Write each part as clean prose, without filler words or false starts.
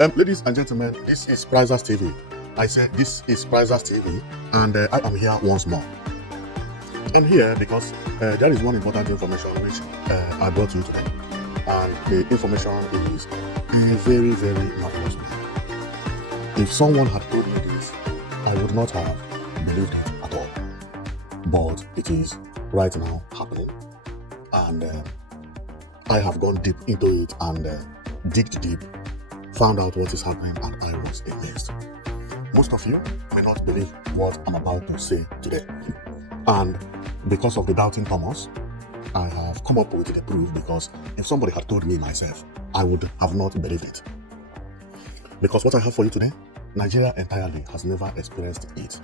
Ladies and gentlemen, this is Prizers TV. I said this is Prizers TV, and I am here once more. I'm here because there is one important information which I brought you today, and the information is a very, very marvelous one. If someone had told me this, I would not have believed it at all. But it is right now happening, and I have gone deep into it and digged deep, found out what is happening, and I was amazed. Most of you may not believe what I'm about to say today, and because of the doubting Thomas, I have come up with the proof, because if somebody had told me myself, I would have not believed it. Because what I have for you today, Nigeria entirely has never experienced it.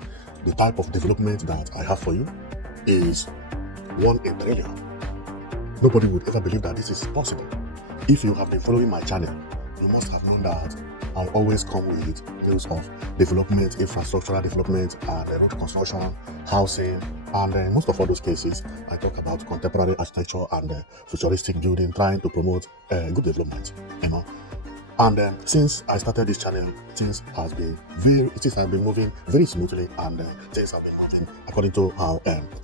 The type of development that I have for you is 1 in trillion. Nobody would ever believe that this is possible. If you have been following my channel, you must have known that I always come with news of development, infrastructural development, and road construction, housing, and in most of all those cases, I talk about contemporary architecture and futuristic building, trying to promote good development, And since I started this channel, things have been moving very smoothly, and things have been moving according to how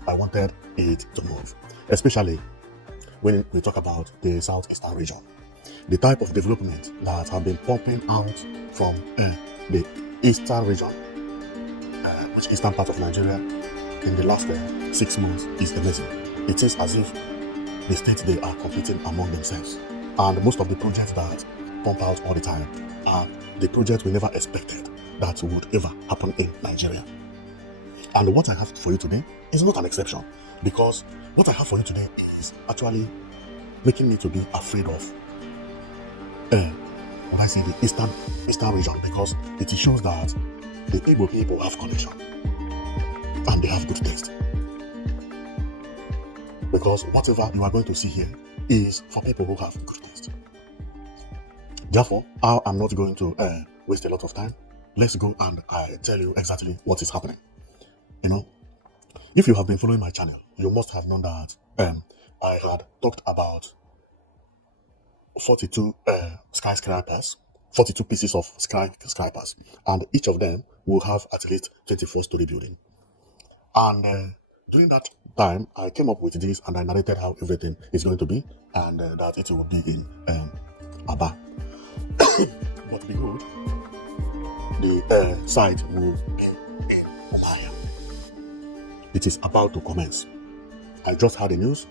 I wanted it to move, especially when we talk about the Southeastern region. The type of development that have been pumping out from the Eastern region, which is eastern part of Nigeria, in the last 6 months is amazing. It is as if the states, they are competing among themselves. And most of the projects that pump out all the time are the projects we never expected that would ever happen in Nigeria. And what I have for you today is not an exception, because what I have for you today is actually making me to be afraid of when I say the eastern region, because it shows that the Igbo people have connection and they have good taste. Because whatever you are going to see here is for people who have good taste. Therefore, I am not going to waste a lot of time. Let's go and I tell you exactly what is happening. If you have been following my channel, you must have known that I had talked about 42 skyscrapers, 42 pieces of skyscrapers, and each of them will have at least 24-story building. And during that time, I came up with this and I narrated how everything is going to be, and that it will be in Abia. But behold, the site will be in Umuahia. It is about to commence. I just had the news.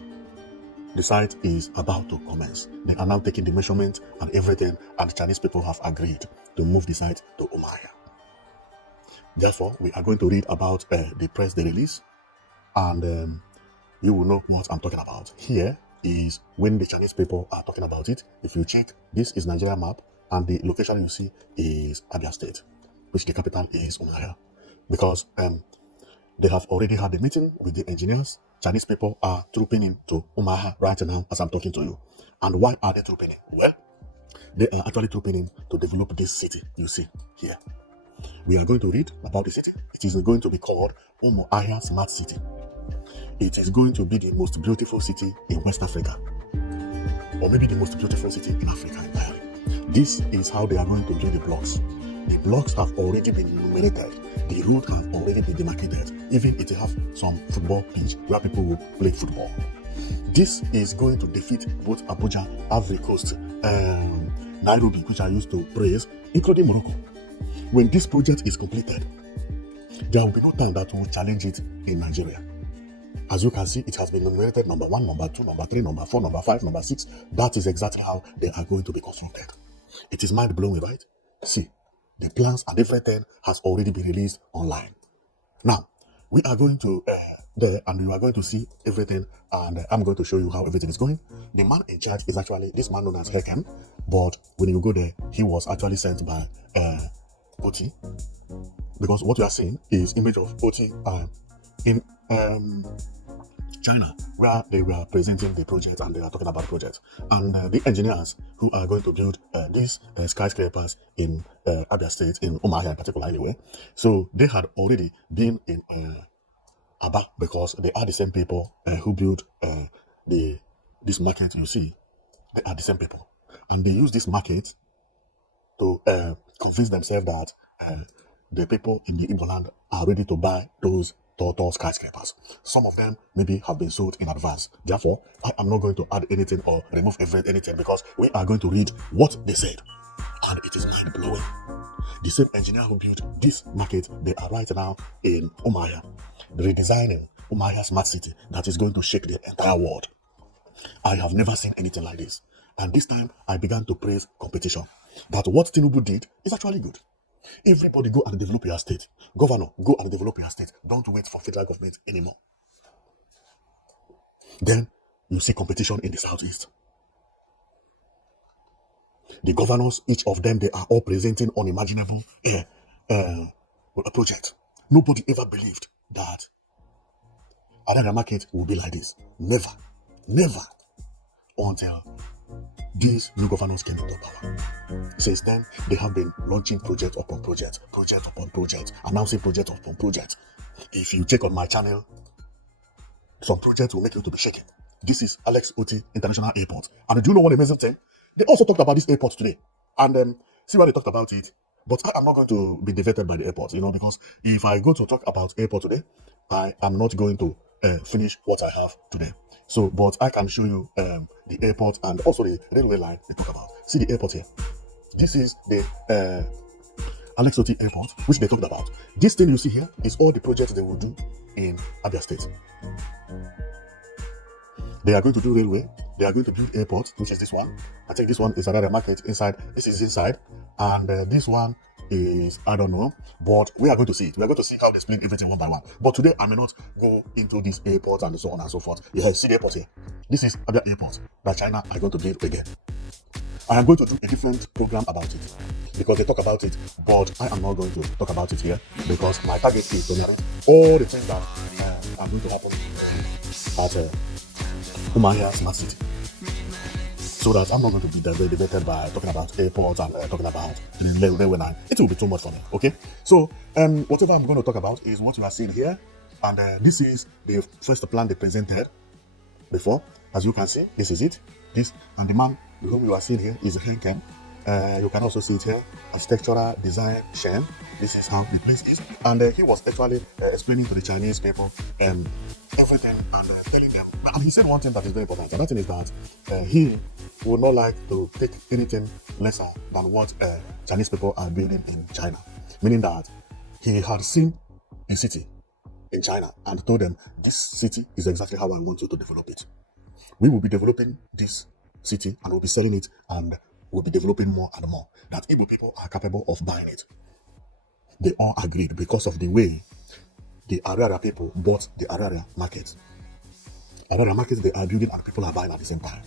The site is about to commence. They are now taking the measurement and everything, and the Chinese people have agreed to move the site to Umuahia. Therefore, we are going to read about the press release, and you will know what I'm talking about. Here is when the Chinese people are talking about it. If you check, this is Nigeria map, and the location you see is Abia State, which the capital is Umuahia. Because they have already had a meeting with the engineers. Chinese people are trooping into Umuahia right now as I'm talking to you. And why are they trooping in? Well, they are actually trooping in to develop this city you see here. We are going to read about the city. It is going to be called Umuahia Smart City. It is going to be the most beautiful city in West Africa, or maybe the most beautiful city in Africa entirely. This is how they are going to build the blocks. The blocks have already been numerated. The road has already been demarcated. Even if they have some football pitch where people will play football. This is going to defeat both Abuja, Ivory Coast, Nairobi, which I used to praise, including Morocco. When this project is completed, there will be no time that will challenge it in Nigeria. As you can see, it has been numerated number 1, number 2, number 3, number 4, number 5, number 6. That is exactly how they are going to be constructed. It is mind-blowing, right? See, the plans and everything has already been released online. Now, we are going to there, and you are going to see everything, and I'm going to show you how everything is going. The man in charge is actually this man known as Heken, but when you go there, he was actually sent by Oti, because what you are seeing is image of Oti in China, where they were presenting the project and they are talking about the project. And the engineers who are going to build these skyscrapers in Abia State, in Umuahia in particular anyway, so they had already been in Abia, because they are the same people who built this market you see. They are the same people. And they use this market to convince themselves that the people in the Igbo land are ready to buy those tall skyscrapers. Some of them maybe have been sold in advance. Therefore, I am not going to add anything or remove anything, because we are going to read what they said. And it is mind-blowing. The same engineer who built this market, they are right now in Umuahia, redesigning Umuahia smart city that is going to shake the entire world. I have never seen anything like this. And this time, I began to praise competition. That what Tinubu did is actually good. Everybody go and develop your state. Governor, go and develop your state. Don't wait for federal government anymore. Then you see competition in the southeast. The governors, each of them, they are all presenting unimaginable project. Nobody ever believed that Abia market will be like this. Never. Never. Until these new governors came into power. Since then, they have been launching project upon project, announcing project upon project. If you check on my channel, some projects will make you to be shaken. This is Alex Oti International Airport. And do you know what amazing thing? They also talked about this airport today. And see why they talked about it. But I am not going to be diverted by the airport, because if I go to talk about airport today, I am not going to finish what I have today. So, but I can show you the airport and also the railway line they talk about. See the airport here. This is the Alex Oti Airport, which they talked about. This thing you see here is all the projects they will do in Abia State. They are going to do railway. They are going to build airport, which is this one. I think this one is another market inside. This is inside. And this one is, I don't know. But we are going to see it. We are going to see how they explain everything one by one. But today, I may not go into this airport and so on and so forth. You have see the airport here. This is Abia Airport that China are going to build again. I am going to do a different program about it because they talk about it, but I am not going to talk about it here because my target is to narrate all the things that are going to happen at Umuahia Smart City. So that I'm not going to be diverted by talking about airports and talking about the railway line. It will be too much for me, okay? So, whatever I'm going to talk about is what you are seeing here. And this is the first plan they presented before. As you can see, this is it. This, and the man whom you are seeing here is Henken. You can also see it here, architectural design Shen. This is how the place is. And he was actually explaining to the Chinese people everything and telling them. And he said one thing that is very important, and that thing is that he would not like to take anything lesser than what Chinese people are building in China. Meaning that he had seen a city in China and told them, this city is exactly how I want you to develop it. We will be developing this city and we'll be selling it and we'll be developing more and more. That Igbo people are capable of buying it. They all agreed because of the way the Arara people bought the Arara market. Arara market they are building and people are buying at the same time.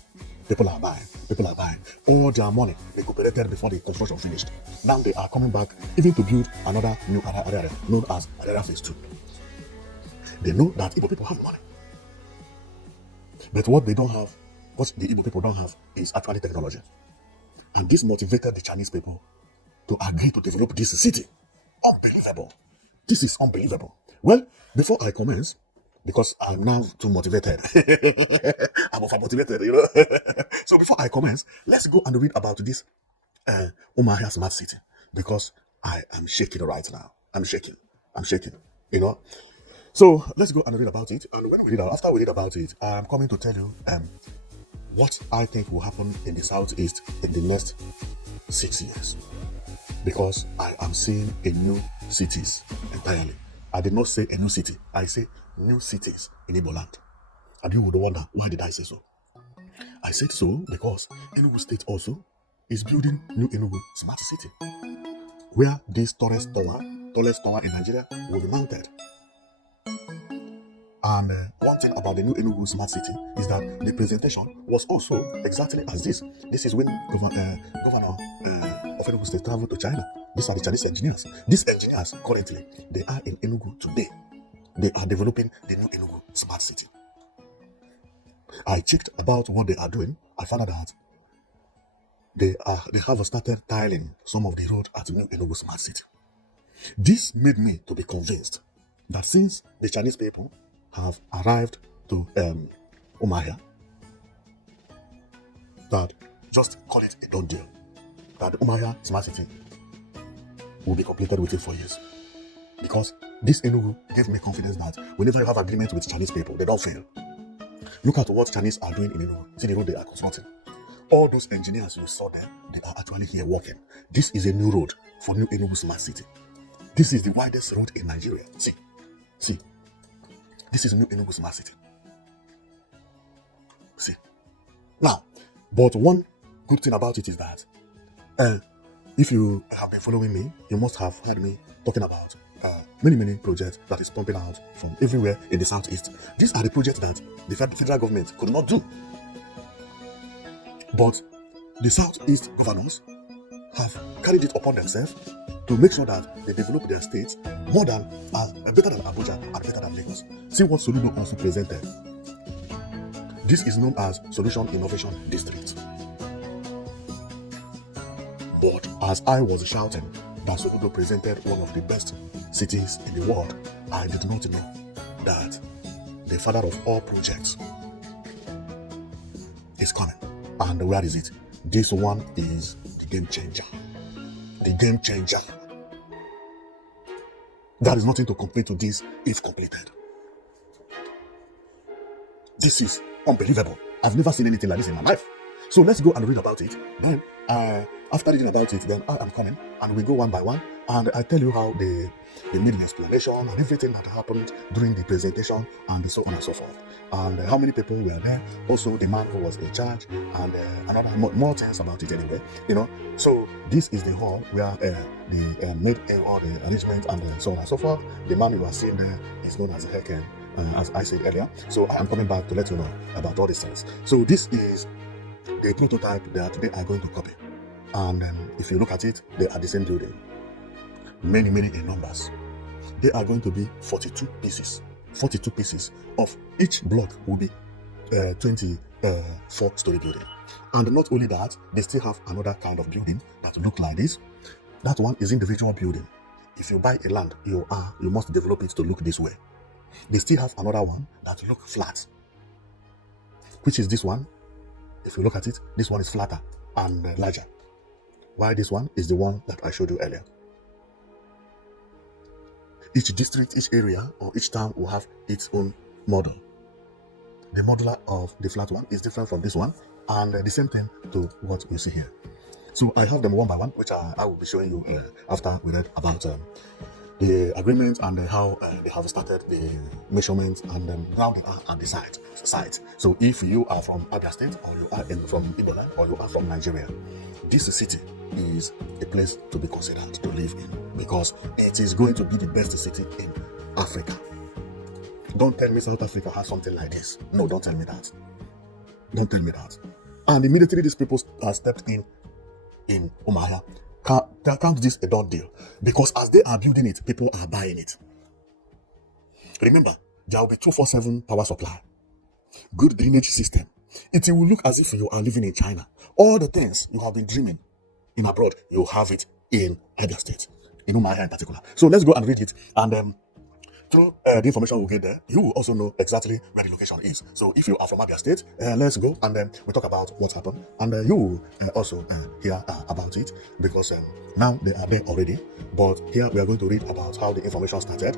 People are buying. All their money recuperated before the construction finished. Now they are coming back even to build another new Arara known as Arara Phase 2. They know that Igbo people have money. But what they don't have, what the Igbo people don't have is actually technology. And this motivated the Chinese people to agree to develop this city. Unbelievable. This is unbelievable. Well, before I commence, because I'm now too motivated. I'm over-motivated, So before I commence, let's go and read about this Umuahia Smart City. Because I am shaking right now. I'm shaking. So let's go and read about it. And after we read about it, I'm coming to tell you what I think will happen in the Southeast in the next 6 years. Because I am seeing a new cities entirely. I did not say a new city. I say new cities in Igbo land. And you would wonder, why did I say so? I said so because Enugu State also is building new Enugu Smart City, where this tallest tower in Nigeria will be mounted. And one thing about the new Enugu Smart City is that the presentation was also exactly as this. This is when Governor of Enugu State traveled to China. These are the Chinese engineers. These engineers currently, they are in Enugu today. They are developing the new Enugu Smart City. I checked about what they are doing. I found out that they have started tiling some of the road at the new Enugu Smart City. This made me to be convinced that since the Chinese people have arrived to Umuahia, that just call it a done deal. that the Umuahia Smart City will be completed within 4 years. Because this Enugu gave me confidence that whenever you have agreement with Chinese people, they don't fail. Look at what Chinese are doing in Enugu. See the road they are constructing. All those engineers you saw there, they are actually here working. This is a new road for new Enugu Smart City. This is the widest road in Nigeria. See. This is a new Enugu Smart City. See. Now, but one good thing about it is that if you have been following me, you must have heard me talking about many projects that is pumping out from everywhere in the southeast. These are the projects that the federal government could not do. But the southeast governors have carried it upon themselves to make sure that they develop their states more than better than Abuja and better than Lagos. See what Soludo also presented. This is known as Solution Innovation District. But as I was shouting that Soludo presented one of the best cities in the world, I did not know that the father of all projects is coming. And where is it? This one is the game changer. The game changer. There is nothing to compare to this if completed. This is unbelievable. I've never seen anything like this in my life. So let's go and read about it. Then, after reading about it, then I am coming and we go one by one and I tell you how they made an explanation and everything that happened during the presentation and so on and so forth. And how many people were there. Also, the man who was in charge and another more things about it anyway. So this is the hall where they made all the arrangements and so on and so forth. The man you are seeing there is known as Heken, as I said earlier. So I am coming back to let you know about all these things. So this is the prototype that they are going to copy. And if you look at it, they are the same building. Many in numbers. They are going to be 42 pieces. 42 pieces of each block will be 24-story building. And not only that, they still have another kind of building that look like this. That one is individual building. If you buy a land, you must develop it to look this way. They still have another one that look flat, which is this one. If you look at it, this one is flatter and larger. While this one is the one that I showed you earlier. Each district, each area, or each town will have its own model. The modular of the flat one is different from this one, and the same thing to what you see here. So I have them one by one, which I will be showing you after we read about the agreement and how they have started the measurements and now they are at the site. So if you are from Abia State, or you are from Iboland, or you are from Nigeria, this city is a place to be considered to live in because it is going to be the best city in Africa. Don't tell me South Africa has something like this. No, don't tell me that. Don't tell me that. And immediately these people are stepped in Umuahia. Count this a done deal because as they are building it, people are buying it. Remember, there will be 24/7 power supply, good drainage system. It will look as if you are living in China. All the things you have been dreaming in abroad, you have it in Abia State, in Umuahia in particular. So let's go and read it, and through the information we'll get there, you will also know exactly where the location is. So if you are from Abia State, let's go and we talk about what happened, and you will also hear about it because now they are there already. But here we are going to read about how the information started,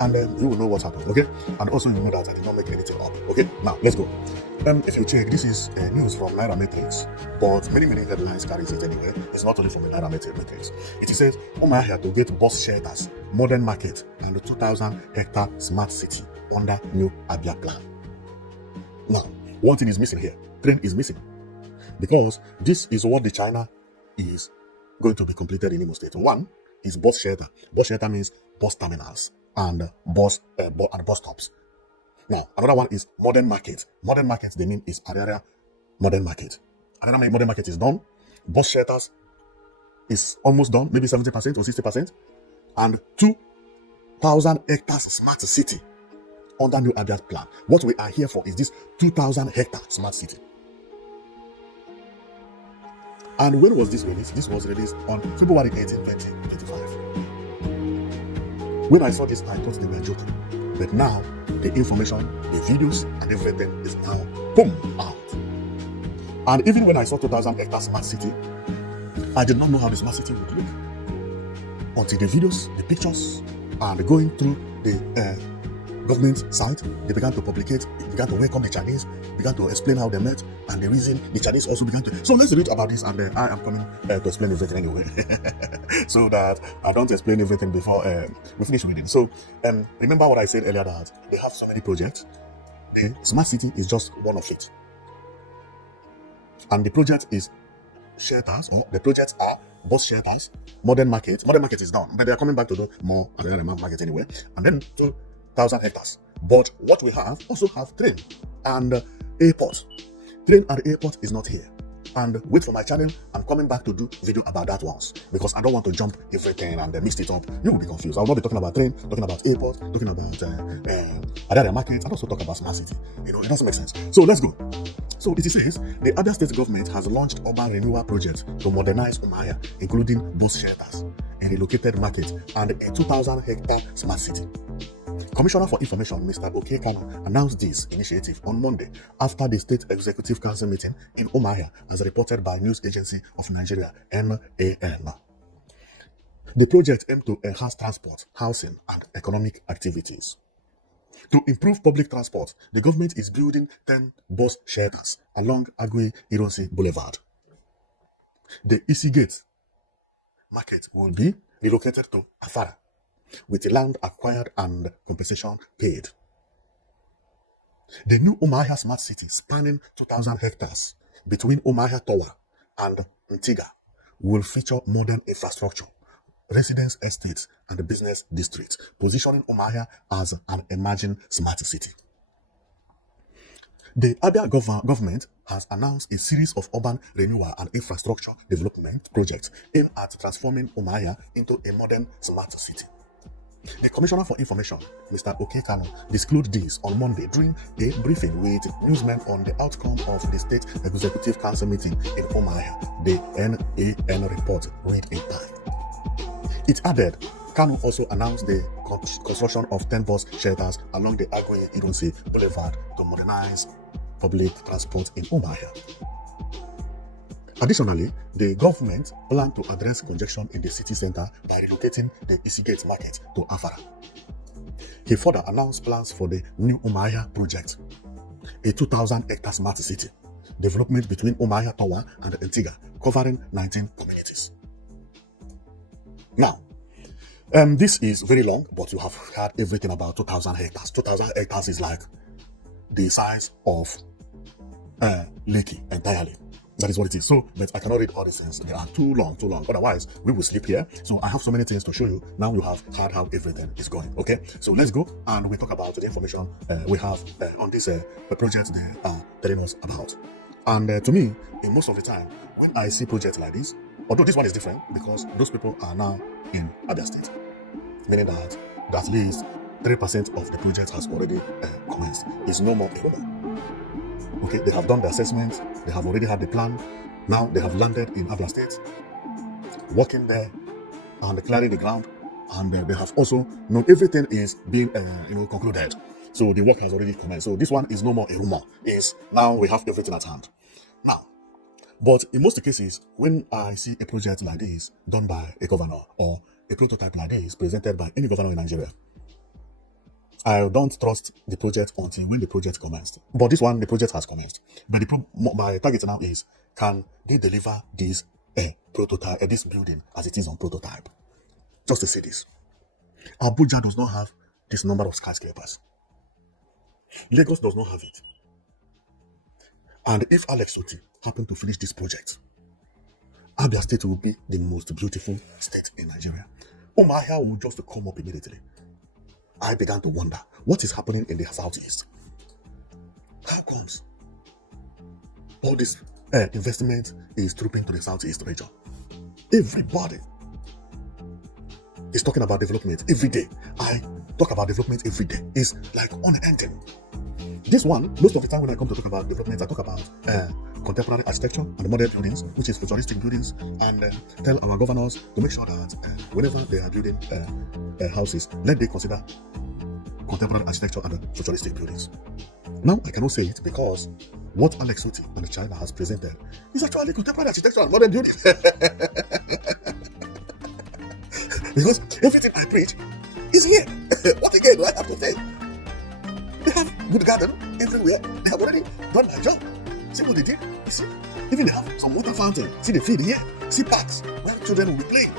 and you will know what happened. Okay, and also you know that I did not make anything up. Okay, now let's go. If you check, this is news from Nairametrics, but many headlines carries it anyway. It's not only from the Nairametrics. It says Umuahia to get bus shelters, modern market, and the 2,000-hectare smart city under new Abia plan. Now, one thing is missing here. Train is missing because this is what the China is going to be completed in Imo State. One is bus shelter. Bus shelter means bus terminals and bus stops. Now, another one is modern market. Modern market, they mean is Ariaria modern market. Another modern market is done. Bus shelters is almost done, maybe 70% or 60%. And 2,000 hectares smart city under new Abia plan. What we are here for is this 2,000 hectare smart city. And when was this released? This was released on February 18, 2025. When I saw this, I thought they were joking. But now, the information, the videos, and everything is now, boom, out. And even when I saw 2,000 hectare smart city, I did not know how the smart city would look until the videos, the pictures, and going through the government site, they began to publicate, began to welcome the Chinese, began to explain how they met, and the reason the Chinese also began to. So let's read about this, and I am coming to explain everything anyway, so that I don't explain everything before we finish reading. So remember what I said earlier, that they have so many projects. The smart city is just one of it, and the project is shelters, or the projects are bus shelters, modern market. Modern market is done, but they are coming back to do more at the market anyway, and then 2,000 hectares. But what we have also have train and airport. Train and airport is not here. And wait for my channel. I'm coming back to do video about that once, because I don't want to jump everything and mix it up. You will be confused. I will not be talking about train, talking about airport, talking about Abia market, and also talk about smart city. It doesn't make sense. So let's go. So it says the Abia state government has launched urban renewal projects to modernize Umuahia, including bus shelters, a relocated market, and a 2,000 hectare smart city. Commissioner for Information, Mr. Okekano, announced this initiative on Monday after the State Executive Council meeting in Umuahia, as reported by News Agency of Nigeria, NAN. The project aimed to enhance transport, housing, and economic activities. To improve public transport, the government is building 10 bus shelters along Agui Ironsi Boulevard. The Isi Gate market will be relocated to Afara, with the land acquired and compensation paid. The new Umuahia Smart City, spanning 2,000 hectares between Umuahia Tower and Ntiga, will feature modern infrastructure, residence estates, and business districts, positioning Umuahia as an emerging smart city. The Abia government has announced a series of urban renewal and infrastructure development projects aimed at transforming Umuahia into a modern smart city. The Commissioner for Information, Mr. Okekano, disclosed this on Monday during a briefing with newsmen on the outcome of the State Executive Council meeting in Umuahia, the NAN report read in time. It added, Kano also announced the construction of 10 bus shelters along the Agui Ironsi Boulevard to modernize public transport in Umuahia. Additionally, the government planned to address congestion in the city center by relocating the Isigate market to Afara. He further announced plans for the new Umuahia project, a 2,000-hectare smart city development between Umuahia Tower and Ntiga, covering 19 communities. Now, this is very long, but you have heard everything about 2,000 hectares. 2,000 hectares is like the size of Lekki entirely. That is what it is. So, but I cannot read all these things. They are too long. Otherwise, we will sleep here. So I have so many things to show you. Now you have heard how everything is going. Okay. So let's go and we talk about the information we have on this project they are telling us about. And to me, in most of the time, when I see projects like this, although this one is different because those people are now in Abia State, meaning that at least 3% of the project has already commenced. It's no more a rumor. Okay, they have done the assessment, they have already had the plan. Now they have landed in Abia State, working there and clearing the ground, and they have also known everything is being concluded. So the work has already commenced. So this one is no more a rumor. Is now we have everything at hand. Now, but in most cases, when I see a project like this done by a governor or a prototype like this presented by any governor in Nigeria, I don't trust the project until when the project commenced. But this one, the project has commenced. But my target now is, can they deliver this prototype, this building as it is on prototype? Just to see this. Abuja does not have this number of skyscrapers. Lagos does not have it. And if Alex Oti happened to finish this project, Abia State will be the most beautiful state in Nigeria. Umuahia will just come up immediately. I began to wonder, what is happening in the southeast? How comes all this investment is trooping to the southeast region? Everybody is talking about development every day. I talk about development every day. It's like unending. This one, most of the time when I come to talk about development, I talk about contemporary architecture and modern buildings, which is futuristic buildings, and tell our governors to make sure that whenever they are building houses, let they consider contemporary architecture and futuristic buildings. Now, I cannot say it because what Alex Oti and China has presented is actually contemporary architecture and modern buildings. Because everything I preach is here. What again do I have to say? They have good garden everywhere. They have already done my job. See what they did? You see? Even they have some water fountain. See the feed here. See parks where children will be playing.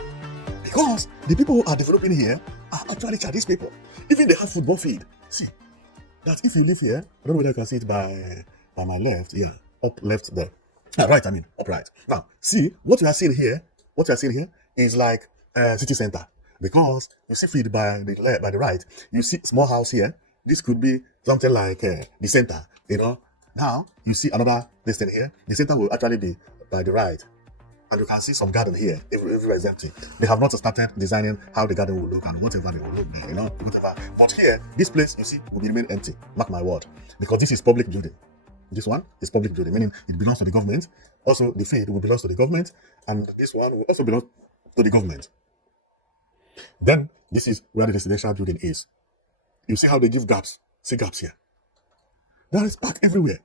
Because the people who are developing here are actually Chinese people. Even they have football field. See, that if you live here, I don't know whether you can see it by my left. Yeah, up left there. Right, I mean, upright. Now, see, what you are seeing here is like city center. Because you see feed by the right, you see small house here. This could be something like the center, you know. Now, you see another thing here. The center will actually be by the right. And you can see some garden here. Everywhere is empty. They have not started designing how the garden will look and whatever they will look there, you know, whatever. But here, this place, you see, will remain empty. Mark my word. Because this is public building. This one is public building, meaning it belongs to the government. Also, the field will belong to the government. And this one will also belong to the government. Then, this is where the residential building is. You see how they give gaps. See gaps here. There is park everywhere.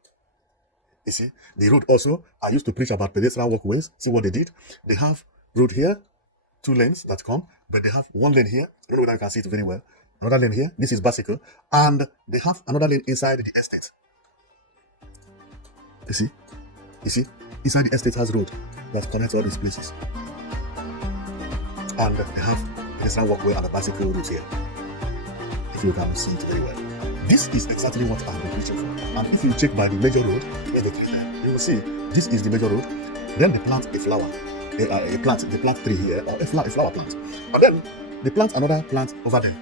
You see, the road also, I used to preach about pedestrian walkways. See what they did? They have road here, 2 lanes that come, but they have 1 lane here. I don't know whether you can see it very well. Another lane here. This is bicycle. And they have another lane inside the estate. You see? You see? Inside the estate has road that connects all these places. And they have pedestrian walkway and a bicycle route here. If you can see it very well. This is exactly what I've been preaching for. And if you check by the major road, where they clear, you will see this is the major road. Then they plant a flower, they plant tree here, or a flower plant. But then they plant another plant over there,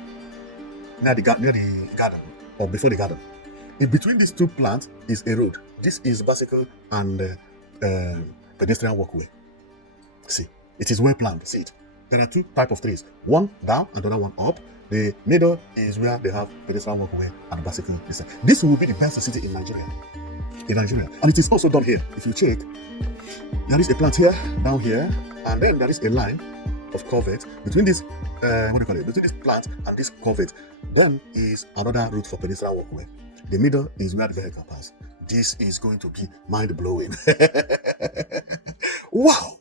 near the garden, or before the garden. In between these 2 plants is a road. This is bicycle and pedestrian walkway. See, it is well planned. See it. There are 2 types of trees. One down and the other one up. The middle is where they have pedestrian walkway and bicycle. This will be the best city in Nigeria. And it is also done here. If you check, there is a plant here, down here, and then there is a line of covert between this, between this plant and this covert. Then is another route for pedestrian walkway. The middle is where the vehicle pass. This is going to be mind-blowing. Wow!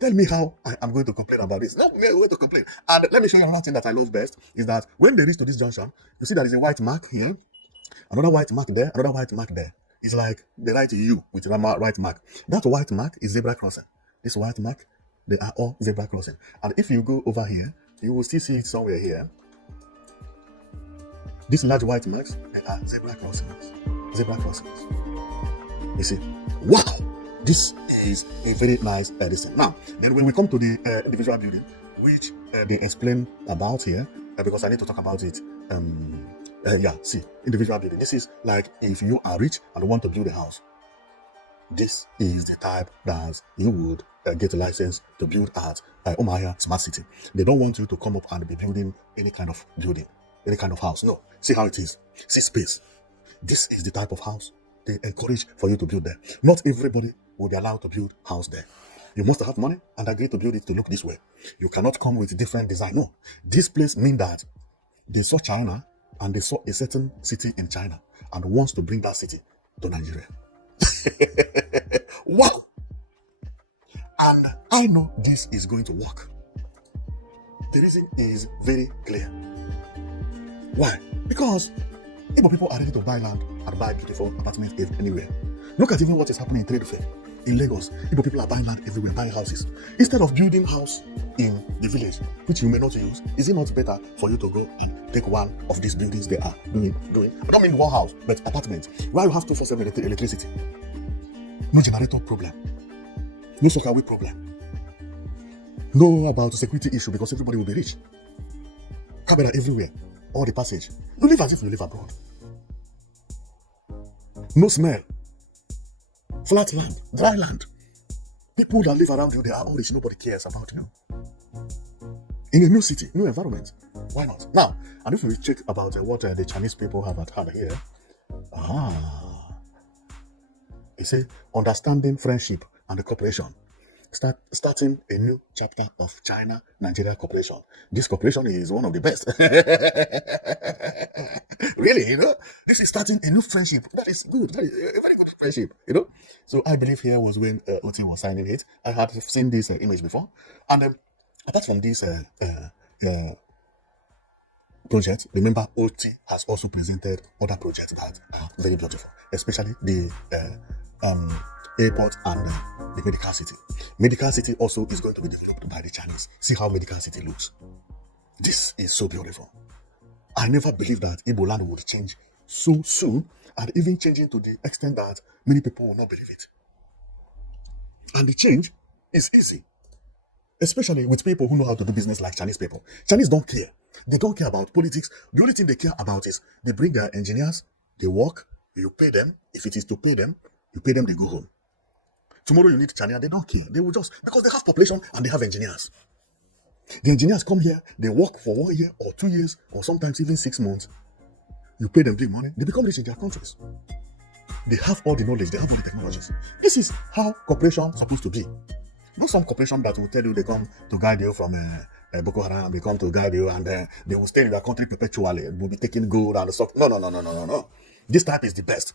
Tell me how I am going to complain about this. Not me going to complain. And let me show you another thing that I love best is that when they reach to this junction, you see there is a white mark here, another white mark there, another white mark there. It's like they write U with a white mark. That white mark is zebra crossing. This white mark, they are all zebra crossing. And if you go over here, you will still see it somewhere here. These large white marks, they are zebra crossings. Zebra crossings. You see? Wow! This is a very nice addition. Now, then when we come to the individual building, which they explain about here, because I need to talk about it. See, individual building. This is like if you are rich and want to build a house. This is the type that you would get a license to build at Umuahia Smart City. They don't want you to come up and be building any kind of building, any kind of house. No, see how it is. See space. This is the type of house they encourage for you to build there. Not everybody will be allowed to build house there. You must have money and agree to build it to look this way. You cannot come with different design. No, this place means that they saw China and they saw a certain city in China and wants to bring that city to Nigeria. Wow! And I know this is going to work. The reason is very clear. Why? Because Igbo people are ready to buy land and buy beautiful apartments anywhere. Look at even what is happening in Trade Fair. In Lagos, Igbo people are buying land everywhere, buying houses. Instead of building house in the village, which you may not use, is it not better for you to go and take one of these buildings they are doing? I don't mean one house, but apartments, where you have 247 electricity. No generator problem. No sockaway problem. No about security issue because everybody will be rich. Camera everywhere, all the passage. You live as if you live abroad. No smell. Flat land, dry land. People that live around you, they are all rich. Nobody cares about you. In a new city, new environment. Why not? Now, and if we check about what the Chinese people have at hand here. They say, understanding friendship and the cooperation. Starting a new chapter of China-Nigeria cooperation. This cooperation is one of the best. Really, this is starting a new friendship. That is good. That is a very good friendship, So I believe here was when Oti was signing it. I had seen this image before. And apart from this uh, project. Remember, OT has also presented other projects that are very beautiful, especially the airport and the medical city. Medical city also is going to be developed by the Chinese. See how medical city looks. This is so beautiful. I never believed that Igbo land would change so soon, and even changing to the extent that many people will not believe it. And the change is easy, especially with people who know how to do business like Chinese people. Chinese don't care. They don't care about politics. The only thing they care about is they bring their engineers, they work, you pay them. If it is to pay them, you pay them, they go home. Tomorrow you need China, they don't care. They will just, because they have population and they have engineers. The engineers come here, they work for 1 year or 2 years, or sometimes even 6 months. You pay them big money, they become rich in their countries. They have all the knowledge, they have all the technologies. This is how cooperation is supposed to be. Not some corporation that will tell you they come to guide you from Boko Haram, they come to guide you and they will stay in your country perpetually, will be taking gold and stuff. No. This type is the best.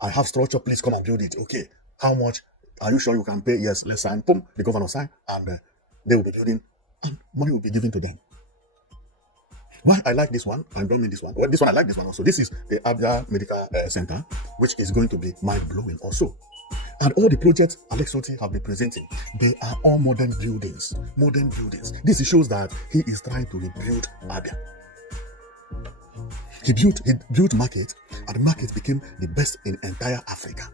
I have structure, please come and build it. Okay, how much? Are you sure you can pay? Yes, let's sign. Boom, the governor sign and they will be building and money will be given to them. Why I like this one, I don't mean this one. Well, this one I like this one also. This is the Abia Medical Center, which is going to be mind-blowing also. And all the projects Alex Oti have been presenting, they are all modern buildings. Modern buildings. This shows that he is trying to rebuild Abia. He built market, and the market became the best in entire Africa.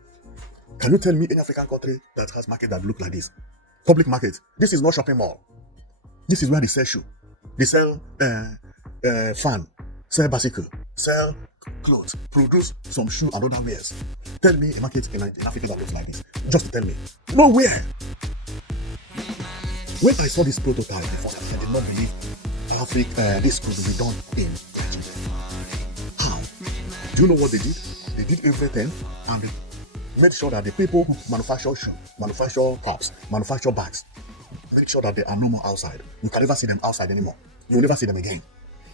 Can you tell me any African country that has market that look like this? Public market. This is not shopping mall. This is where they sell shoe. They sell fan, sell bicycle, sell clothes, produce some shoe and other wares. Tell me a market in Africa that looks like this. Just tell me. Nowhere. When I saw this prototype before, I did not believe Africa this could be done in Nigeria. How? Do you know what they did? They did everything and they made sure that the people who manufacture shoes, manufacture caps, manufacture bags, make sure that they are no more outside. You can never see them outside anymore. You will never see them again.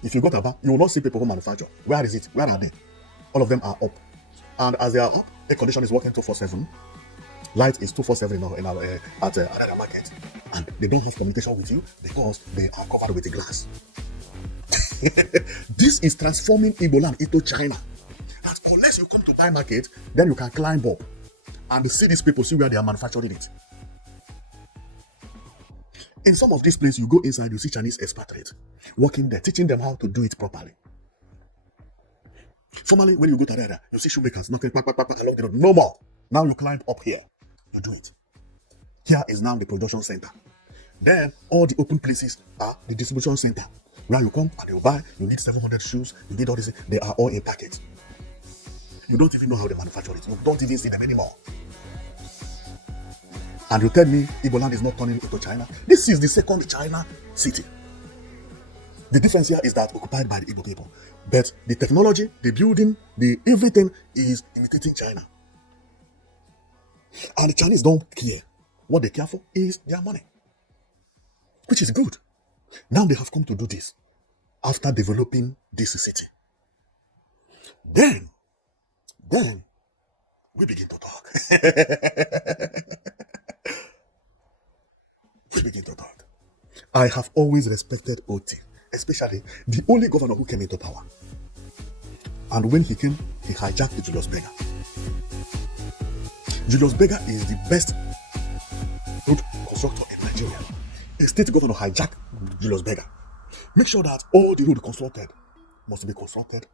If you go to Abia, you will not see people who manufacture. Where is it? Where are they? All of them are up. And as they are up, air condition is working 24/7. Light is 24/7 at another market. And they don't have communication with you because they are covered with the glass. This is transforming Igbo land into China. And unless you come to buy market, then you can climb up and see these people, see where they are manufacturing it. In some of these places, you go inside, you see Chinese expatriates working there, teaching them how to do it properly. Formerly, when you go to Abia, you see shoemakers knocking along the road. No more. Now you climb up here. You do it. Here is now the production center. Then all the open places are the distribution center. Where you come and you buy, you need 700 shoes, you need all this. They are all in packets. You don't even know how they manufacture it. You don't even see them anymore. And you tell me Igbo land is not turning into China? This is the second China city. The difference here is that occupied by the Igbo people. But the technology, the building, the everything is imitating China. And the Chinese don't care. What they care for is their money. Which is good. Now they have come to do this after developing this city. Then we begin to talk. We begin to talk. I have always respected OT, especially the only governor who came into power. And when he came, he hijacked Julius Berger. Julius Berger is the best road constructor in Nigeria. A state governor hijacked Julius Berger. Make sure that all the road constructed must be constructed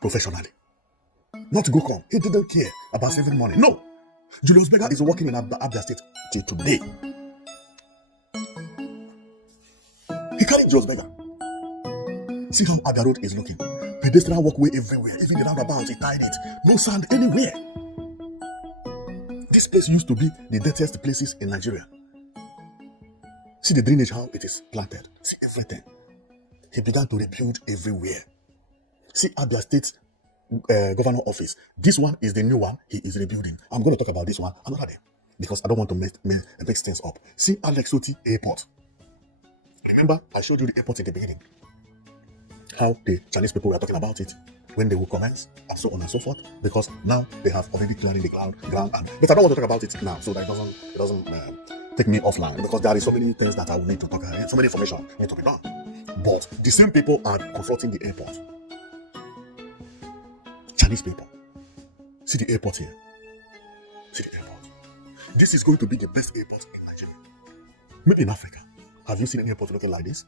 professionally. Not to go come. He didn't care about saving money. No. Julius Berger is working in Abia State till today. He carried Julius Berger. See how Abia Road is looking. Pedestrian walkway everywhere. Even the roundabout, he tied it. No sand anywhere. This place used to be the dirtiest places in Nigeria. See the drainage, how it is planted. See everything. He began to rebuild everywhere. See Abia State governor office. This one is the new one he is rebuilding. I'm going to talk about this one another day because I don't want to mix things up. See Alex Oti Airport. Remember, I showed you the airport in the beginning. How the Chinese people were talking about it when they will commence and so on and so forth. Because now they have already cleared the ground. But I don't want to talk about it now, so that it doesn't take me offline because there are so many things that I will need to talk about, so many information need to be done. But the same people are confronting the airport. Chinese people. See the airport here. See the airport. This is going to be the best airport in Nigeria. Maybe in Africa. Have you seen an airport looking like this?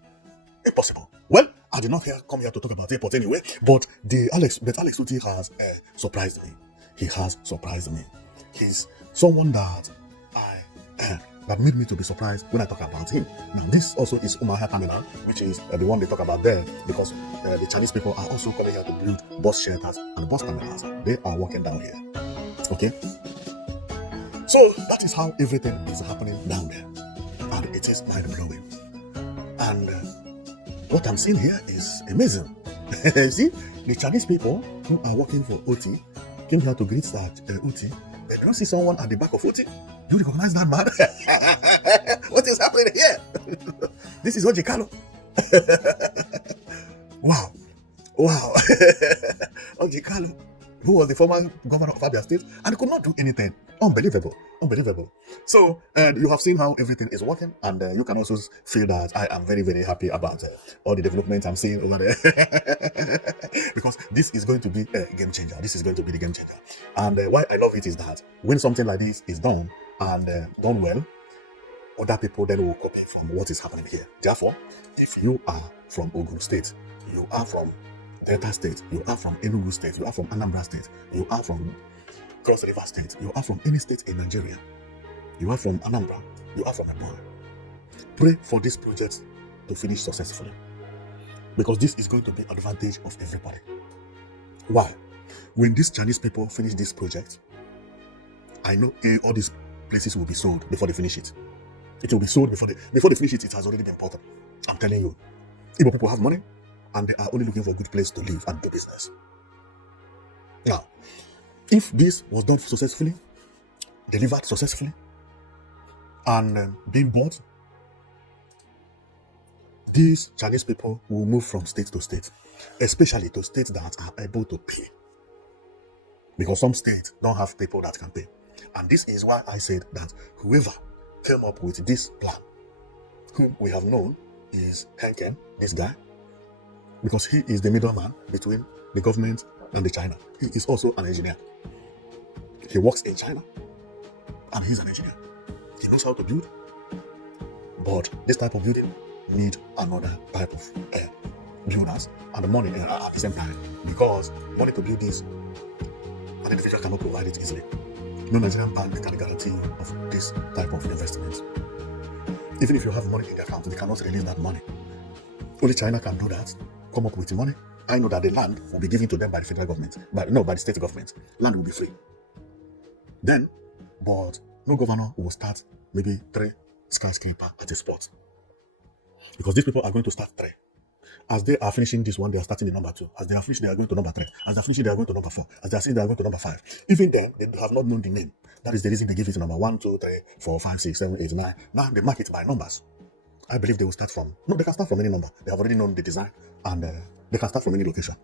Impossible. Well, I did not come here to talk about airport anyway, but Alex Uti has surprised me. He has surprised me. He's someone that that made me to be surprised when I talk about him. Now, this also is Umuahia terminal, which is the one they talk about there, because the Chinese people are also coming here to build bus shelters and bus terminals. They are working down here. Okay? So, that is how everything is happening down there. And it is mind-blowing. And what I'm seeing here is amazing. See, the Chinese people who are working for OT came here to greet that OT. They don't see someone at the back of OT. Do you recognize that man? What is happening here? This is Ojikalo. Wow. Ojikalo, who was the former governor of Abia State and could not do anything. Unbelievable. So, you have seen how everything is working, and you can also feel that I am very, very happy about all the developments I'm seeing over there. Because this is going to be a game changer. This is going to be the game changer. And why I love it is that when something like this is done and done well, other people then will copy from what is happening here. Therefore, if you are from Ogun State, you are from Delta State, you are from Enugu State, you are from Anambra State, you are from Cross River State, you are from any state in Nigeria, you are from Anambra, you are from Abia, pray for this project to finish successfully, because this is going to be advantage of everybody. Why? When these Chinese people finish this project, I know all these places will be sold before they finish it. It will be sold before they finish it. It has already been bought. I'm telling you, Igbo people have money and they are only looking for a good place to live and do business. Now, if this was done successfully, delivered successfully, and being bought, these Chinese people will move from state to state, especially to states that are able to pay. Because some states don't have people that can pay. And this is why I said that whoever came up with this plan, whom we have known is Henken, this guy, because he is the middleman between the government and the China. He is also an engineer. He works in China and he's an engineer. He knows how to build, but this type of building need another type of builders and the money at the same time, because money to build this, an individual cannot provide it easily. No Nigerian bank can guarantee you of this type of investment. Even if you have money in the account, they cannot release that money. Only China can do that, come up with the money. I know that the land will be given to them by the federal government, by the state government. Land will be free. Then, but no governor will start maybe 3 skyscrapers at a spot. Because these people are going to start 3. As they are finishing this one, they are starting the number 2. As they are finishing, they are going to number 3. As they are finishing, they are going to number 4. As they are finishing, they are going to number 5. Even then, they have not known the name. That is the reason they give it number 1, 2, 3, 4, 5, 6, 7, 8, 9. Now they mark it by numbers. I believe they will start from, no, they can start from any number. They have already known the design, and they can start from any location.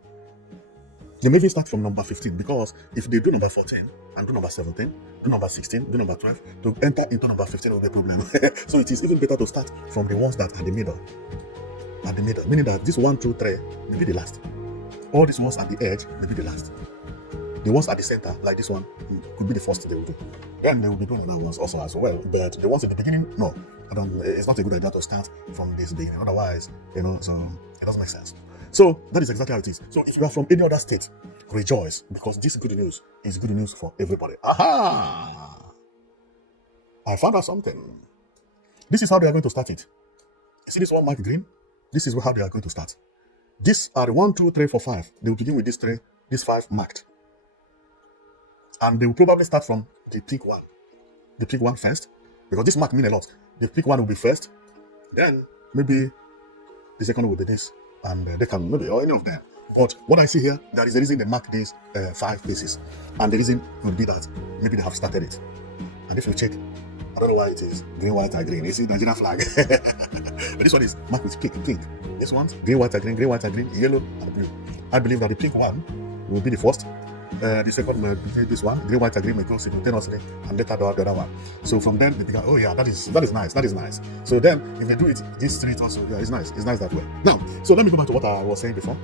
They may even start from number 15, because if they do number 14 and do number 17, do number 16, do number 12, to enter into number 15 will be a problem. So it is even better to start from the ones that are the middle. At the middle, meaning that this 1, 2, 3 may be the last. All these ones at the edge may be the last. The ones at the center, like this one, could be the first they will do. Then they will be doing other ones also as well. But the ones at the beginning, no. It's not a good idea to start from this beginning. Otherwise, so it doesn't make sense. So that is exactly how it is. So if you are from any other state, rejoice, because this good news is good news for everybody. Aha! I found out something. This is how they are going to start it. See this one marked green? This is how they are going to start. These are the 1, 2, 3, 4, 5. They will begin with this 5 marked. And they will probably start from the peak one. The peak one first, because this mark means a lot. The peak one will be first, then maybe the second will be this, and they can maybe, or any of them. But what I see here, there is a reason they mark these 5 places. And the reason will be that maybe they have started it. And if you check, I don't know why it is green, white, and green. You see Nigerian flag. But this one is marked with pink. This one's green, white, and green, yellow, and blue. I believe that the pink one will be the first. the second this one, green white agreement goes simultaneously, and later the other one. So from then they began, oh yeah, that is nice. So then if they do it this street also, yeah, it's nice that way. Now, so let me go back to what I was saying before.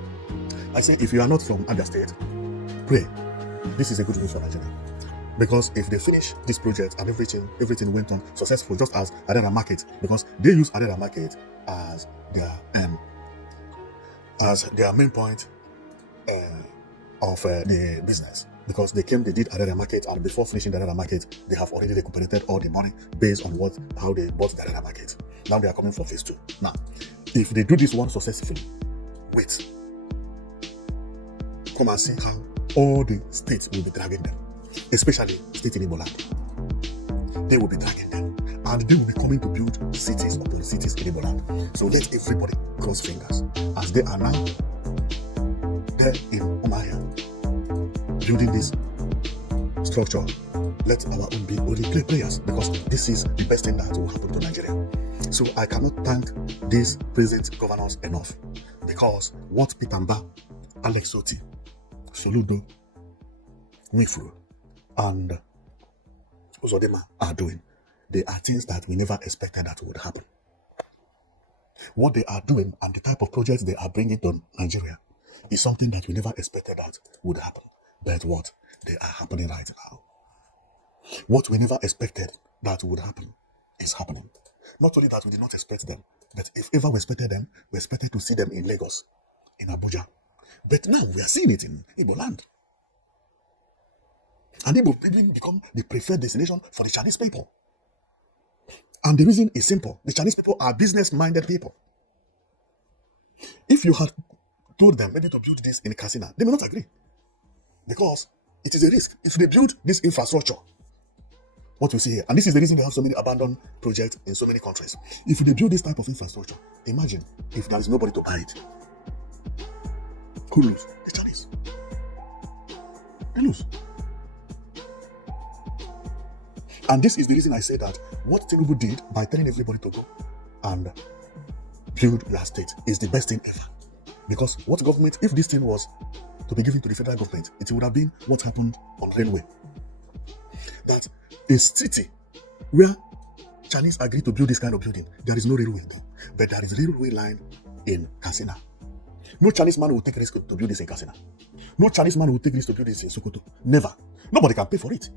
I say if you are not from Abia State, pray. This is a good news for Nigeria. Because if they finish this project and everything went on successful, just as Arera Market, because they use Arera Market as their main point of the business, because they did Arera Market, and before finishing the Arera Market, they have already recuperated all the money based on how they bought the Arera Market. Now they are coming for phase 2. Now, if they do this one successfully, wait, come and see how all the states will be dragging them. Especially state in Igbo land. They will be dragging them, and they will be coming to build cities upon cities in Igbo land. So let everybody cross fingers as they are now there in Umuahia building this structure. Let our own be only players, because this is the best thing that will happen to Nigeria. So I cannot thank these present governors enough, because what Pitamba, Alex Oti, Soludo, Mifru, and Uzodema are doing, they are things that we never expected that would happen. What they are doing and the type of projects they are bringing to Nigeria is something that we never expected that would happen. But what? They are happening right now. What we never expected that would happen is happening. Not only that we did not expect them, but if ever we expected them, we expected to see them in Lagos, in Abuja. But now we are seeing it in Igbo land. And it will even become the preferred destination for the Chinese people. And the reason is simple. The Chinese people are business-minded people. If you had told them maybe to build this in Katsina, they may not agree. Because it is a risk. If they build this infrastructure, what we see here, and this is the reason we have so many abandoned projects in so many countries. If they build this type of infrastructure, imagine if there is nobody to buy it. Who lose? The Chinese. They lose. And this is the reason I say that what Tinubu did by telling everybody to go and build your state is the best thing ever. Because what government, if this thing was to be given to the federal government, it would have been what happened on railway. That a city where Chinese agreed to build this kind of building, there is no railway there, but there is a railway line in Katsina. No Chinese man will take risk to build this in Katsina. No Chinese man will take risk to build this in Sokoto. Never. Nobody can pay for it.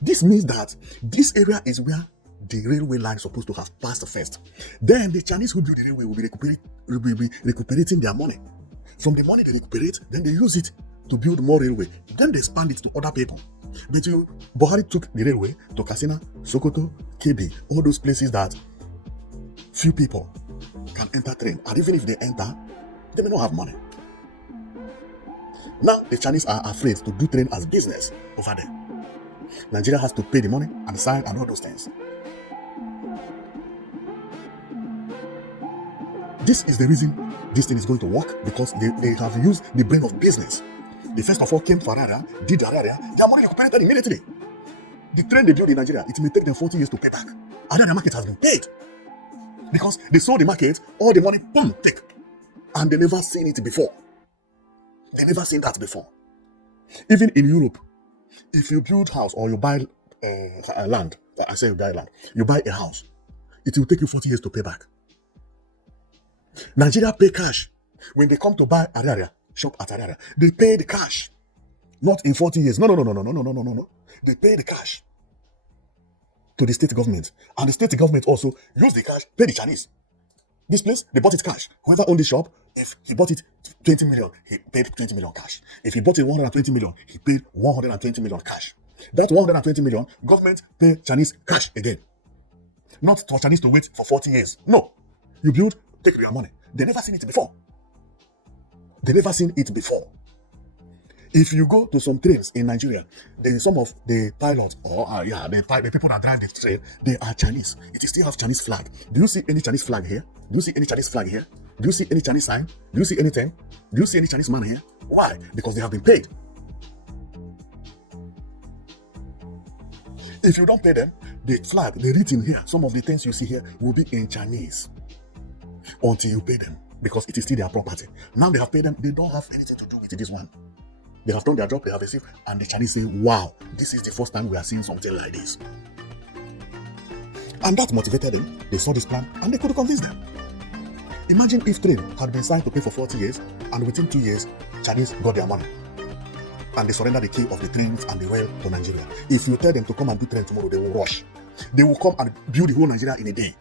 This means that this area is where the railway line is supposed to have passed first. Then the Chinese who build the railway will be recuperating their money. From the money they recuperate, then they use it to build more railway. Then they expand it to other people. But Buhari took the railway to Katsina, Sokoto, Kebbi, all those places that few people can enter train. And even if they enter, they may not have money. Now the Chinese are afraid to do train as business over there. Nigeria has to pay the money and sign and all those things. This is the reason this thing is going to work, because they have used the brain of business. They first of all came to Arara, did Arara, their money recuperated immediately. The train they built in Nigeria, it may take them 40 years to pay back. Arara market has been paid. Because they sold the market, all the money, boom, take. And they never seen it before. They never seen that before. Even in Europe, if you build house or you buy land, I say you buy land, you buy a house, it will take you 40 years to pay back. Nigeria pay cash. When they come to buy Arara, shop at Arara, they pay the cash. Not in 40 years. No. They pay the cash to the state government. And the state government also use the cash, pay the Chinese. This place, they bought it cash. Whoever owned the shop, if he bought it 20 million, he paid 20 million cash. If he bought it 120 million, he paid 120 million cash. That 120 million, government pay Chinese cash again. Not for Chinese to wait for 40 years. No. You build, take your money. They never seen it before. If you go to some trains in Nigeria, then some of the pilots or the people that drive the train, they are Chinese. It still has Chinese flag. Do you see any Chinese flag here? Do you see any Chinese flag here? Do you see any Chinese sign? Do you see anything? Do you see any Chinese man here? Why? Because they have been paid. If you don't pay them, the flag, the written here, some of the things you see here will be in Chinese until you pay them, because it is still their property. Now they have paid them, they don't have anything to do with this one. They have done their job, they have received, and the Chinese say, wow, this is the first time we are seeing something like this. And that motivated them. They saw this plan and they could convince them. Imagine if train had been signed to pay for 40 years and within 2 years, Chinese got their money. And they surrender the key of the trains and the rail to Nigeria. If you tell them to come and do train tomorrow, they will rush. They will come and build the whole Nigeria in a day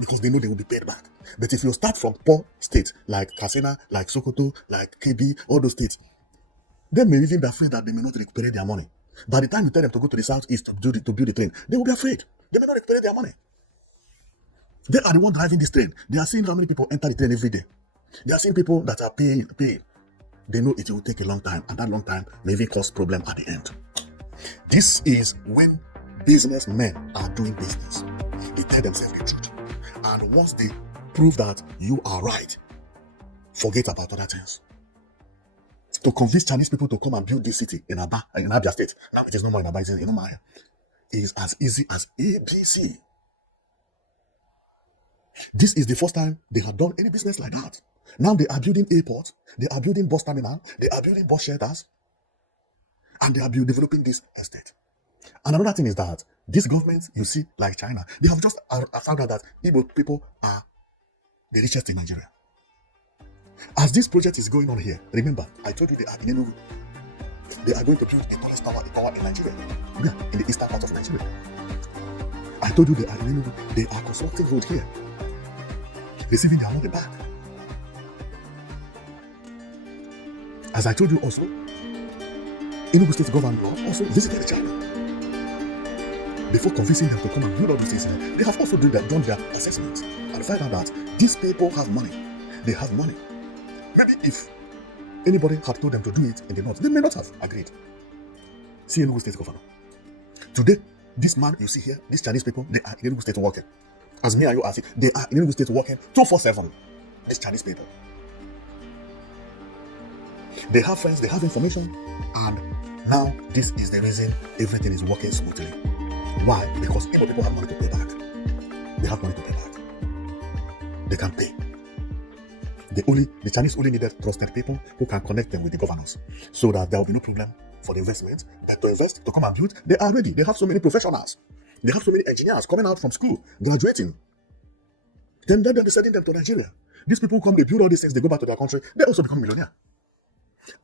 because they know they will be paid back. But if you start from poor states like Katsina, like Sokoto, like KB, all those states, they may even be afraid that they may not recuperate their money. By the time you tell them to go to the southeast to build the train, they will be afraid. They may not recuperate their money. They are the ones driving this train. They are seeing how many people enter the train every day. They are seeing people that are paying. They know it will take a long time, and that long time may even cause problem at the end. This is when businessmen are doing business. They tell themselves the truth. And once they prove that you are right, forget about other things. To convince Chinese people to come and build this city in Abia State, now it is no more in Abia, it is in Umuahia, is as easy as ABC. This is the first time they had done any business like that. Now they are building airports, they are building bus terminal, they are building bus shelters, and they are developing this estate. And another thing is that this government, you see, like China, they have just found out that Igbo people are the richest in Nigeria. As this project is going on here, remember, I told you they are in Enugu. They are going to build the tallest tower in Nigeria. Yeah, in the eastern part of Nigeria. I told you they are in Enugu. They are constructing road here, receiving their money back. As I told you also, Enugu State governor also visited China. Before convincing them to come and build all these things, they have also done their assessments and find out that these people have money. They have money. Maybe if anybody had told them to do it in the north, they may not have agreed. See Enugu State governor. Today, this man you see here, these Chinese people, they are in Enugu State working. As me and you are saying, they are in Enugu State working 247. These Chinese people. They have friends, they have information, and now this is the reason everything is working smoothly. Why? Because Igbo people have money to pay back. They have money to pay back. They can pay. The Chinese only needed trusted people who can connect them with the governors so that there will be no problem for the investment. And to invest, to come and build, they are ready. They have so many professionals. They have so many engineers coming out from school, graduating. Then they're sending them to Nigeria. These people come, they build all these things, they go back to their country, they also become millionaire.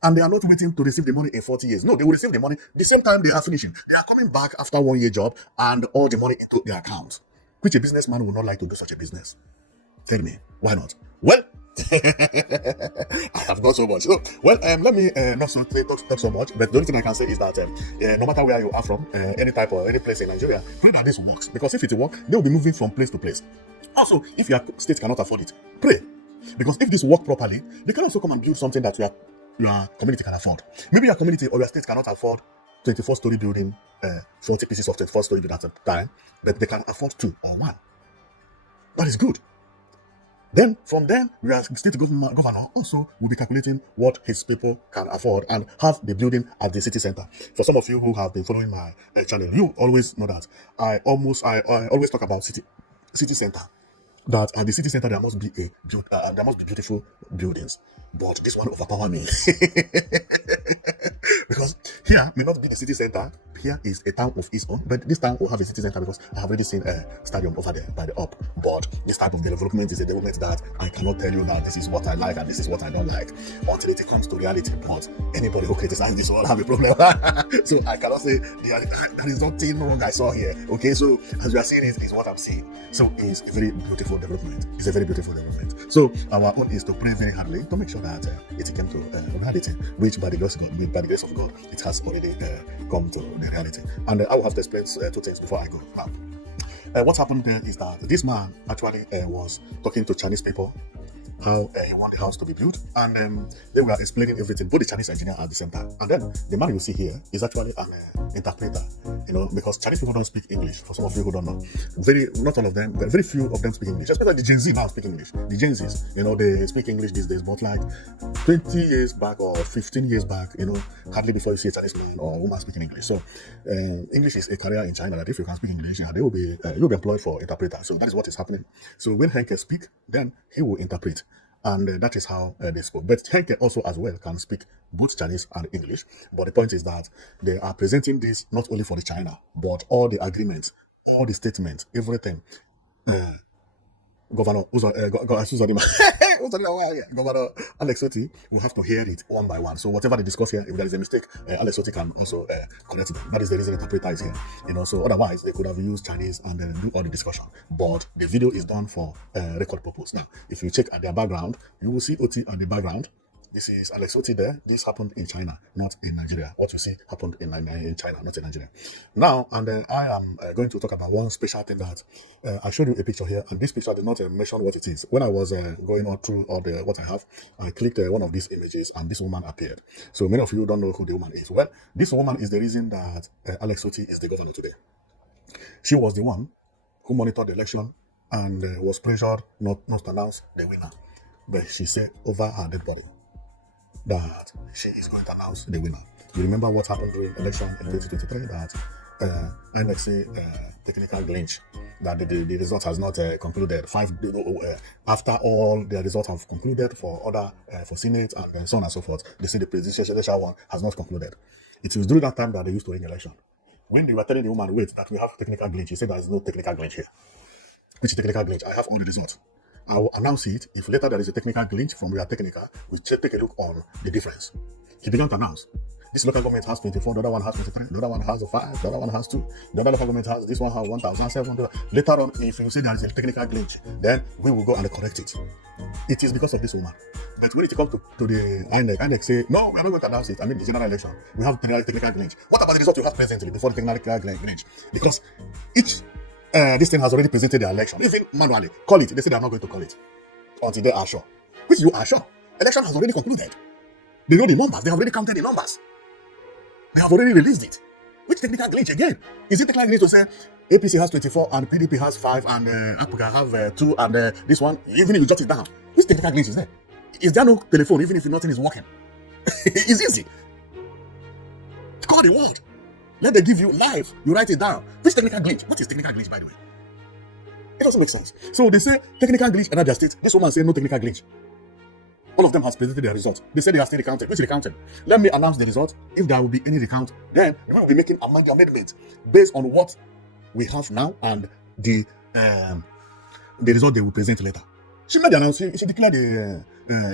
And they are not waiting to receive the money in 40 years. No, they will receive the money the same time they are finishing. They are coming back after 1 year job and all the money into their account. Which a businessman would not like to do such a business. Tell me, why not? Well, I have got so much. So, let me not talk so much, but the only thing I can say is that no matter where you are from, any type or any place in Nigeria, pray that this works. Because if it works, they will be moving from place to place. Also, if your state cannot afford it, pray. Because if this works properly, they can also come and build something that your community can afford. Maybe your community or your state cannot afford 24-story building, 40 pieces of 24-story building at a time, but they can afford 2 or 1. That is good. Then, from then, your state governor also will be calculating what his people can afford and have the building at the city center. For some of you who have been following my channel, you always know that I always talk about city center. That at the city center there must be beautiful buildings, but this one overpower me because here may not be the city center. Here is a town of its own, but this town will have a city center because I have already seen a stadium over there by the up. But this type of development is a development that I cannot tell you that this is what I like and this is what I don't like until it comes to reality. But anybody who criticizes this will have a problem. So I cannot say there is nothing wrong I saw here. Okay, so as you are seeing it is what I'm seeing. So it's a very beautiful development. It's a very beautiful development. So our own is to pray very hardly to make sure that it came to reality, which by the grace of God, it has already come to the reality. And I will have to explain 2 things before I go. Now, what happened there is that this man actually was talking to Chinese people how he want the house to be built, and they were explaining everything, both the Chinese engineer at the same time. And then the man you see here is actually an interpreter, because Chinese people don't speak English. For some of you who don't know, not all of them, but very few of them speak English. Especially the Gen Z now speak English. The Gen Zs, they speak English these days, but like 20 years back or 15 years back, hardly before you see a Chinese man or woman speaking English. So English is a career in China that if you can speak English, you'll be employed for interpreter. So that is what is happening. So when Henke speak, then he will interpret. And that is how they spoke. But Henke also as well can speak both Chinese and English. But the point is that they are presenting this not only for the China, but all the agreements, all the statements, everything. Governor Governor Alex Oti will have to hear it one by one. So whatever they discuss here, if there is a mistake, Alex Oti can also correct it. That is the reason the interpreter is here. So otherwise they could have used Chinese and then do all the discussion. But the video is done for record purpose. Now, if you check at their background, you will see Oti at the background. This is Alex Oti there. This happened in China, not in Nigeria. What you see happened in China, not in Nigeria. Now, and I am going to talk about one special thing that I showed you a picture here, and this picture did not mention what it is. When I was going on through all the what I have, I clicked one of these images, and this woman appeared. So many of you don't know who the woman is. Well, this woman is the reason that Alex Oti is the governor today. She was the one who monitored the election and was pressured not to announce the winner. But she said over her dead body that she is going to announce the winner. You remember what happened during election in 2023, that NXA technical glitch, that the result has not concluded. After all the results have concluded for other for Senate and so on and so forth, they say the presidential one has not concluded. It was during that time that they used to ring election. When they were telling the woman, wait, that we have technical glitch, he said there is no technical glitch here. Which technical glitch? I have all the results. I will announce it. If later there is a technical glitch from your technical, we take a look on the difference. He began to announce. This local government has 24, the other one has 23, the other one has 5, the other one has 2, the other local government has, this one has 1,700. Later on, if you say there is a technical glitch, then we will go and correct it. It is because of this woman. But when it comes to the INEC say, no, we are not going to announce it. I mean, the general election, we have technical glitch. What about the result you have presently before the technical glitch? Because this thing has already presented the election. Even manually, call it. They say they are not going to call it until they are sure. Which you are sure. Election has already concluded. They know the numbers. They have already counted the numbers. They have already released it. Which technical glitch again? Is it technical glitch to say APC has 24 and PDP has 5 and APGA have 2 and this one, even if you jot it down, which technical glitch is there? Is there no telephone even if nothing is working? It's easy. Call the word. Let them give you live. You write it down. Which technical glitch? What is technical glitch, by the way? It doesn't make sense. So they say technical glitch in Abia State. This woman said no technical glitch. All of them has presented their result. They said they are still recounted. Which recounted? Let me announce the result. If there will be any recount, then we will be making amendments based on what we have now and the result they will present later. She made the announcement. She declared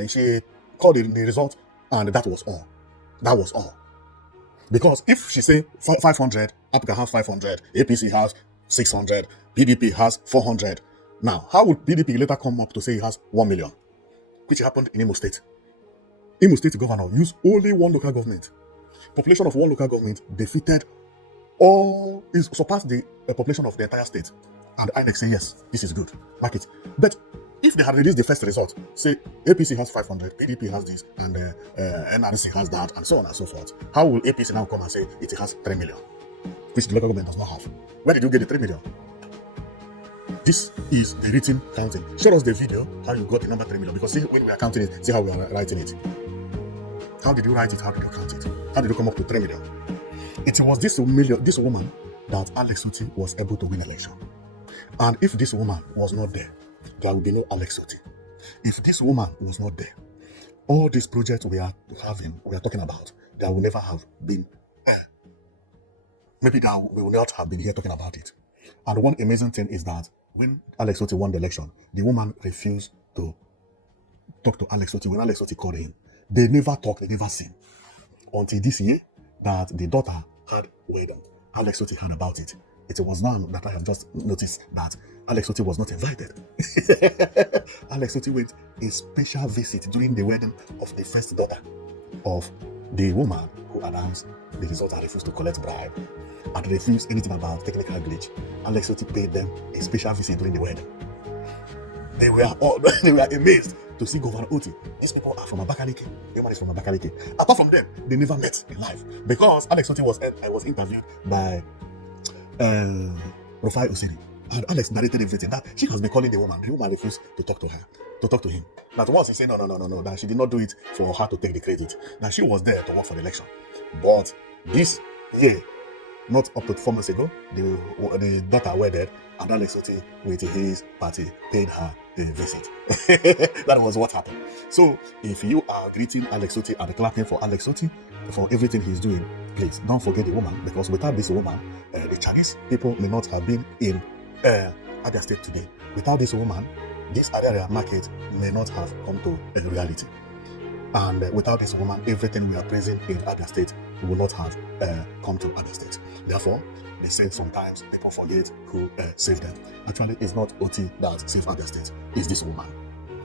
she called the result, and that was all. That was all. Because if she say 500, APGA has 500, APC has 600, PDP has 400. Now, how would PDP later come up to say he has 1 million? Which happened in Imo State. Imo State governor used only one local government. Population of one local government defeated surpassed the population of the entire state. And INEC say, yes, this is good. Mark it. But if they had released the first result, say APC has 500, PDP has this, and NRC has that, and so on and so forth, how will APC now come and say it has 3 million, which the local government does not have? Where did you get the 3 million? This is the written counting. Show us the video how you got the number 3 million, because see when we are counting it, see how we are writing it. How did you write it? How did you count it? How did you come up to 3 million? It was this woman that Alex Oti was able to win election. And if this woman was not there, there would be no Alex Oti. If this woman was not there, all these projects we are talking about, there will never have been there. Maybe we will not have been here talking about it. And one amazing thing is that when Alex Oti won the election, the woman refused to talk to Alex Oti. When Alex Oti called him, they never talked, they never seen. Until this year, that the daughter had wedding. Alex Oti heard about it. It was now that I have just noticed that Alex Oti was not invited. Alex Oti went a special visit during the wedding of the first daughter of the woman who announced the result and refused to collect bribe and refused anything about technical glitch. Alex Oti paid them a special visit during the wedding. They were amazed to see Governor Oti. These people are from Abakaliki. The woman is from Abakaliki. Apart from them, they never met in life, because Alex Oti was interviewed by Rufai Osiri, and Alex narrated everything. That she has been calling the woman. The woman refused to talk to him. That once he said no, that she did not do it for her to take the credit. That she was there to work for the election. But this year, not up to 4 months ago, the daughter wedded, and Alex Oti with his party paid her a visit. That was what happened. So if you are greeting Alex Oti and clapping for Alex Oti for everything he's doing, please don't forget the woman, because without this woman, the Chinese people may not have been in Abia State today. Without this woman, this area market may not have come to a reality. And without this woman, everything we are praising in Abia State will not have come to Abia State. Therefore, they say sometimes people forget who saved them. Actually, it's not Oti that saved Abia State, it's this woman.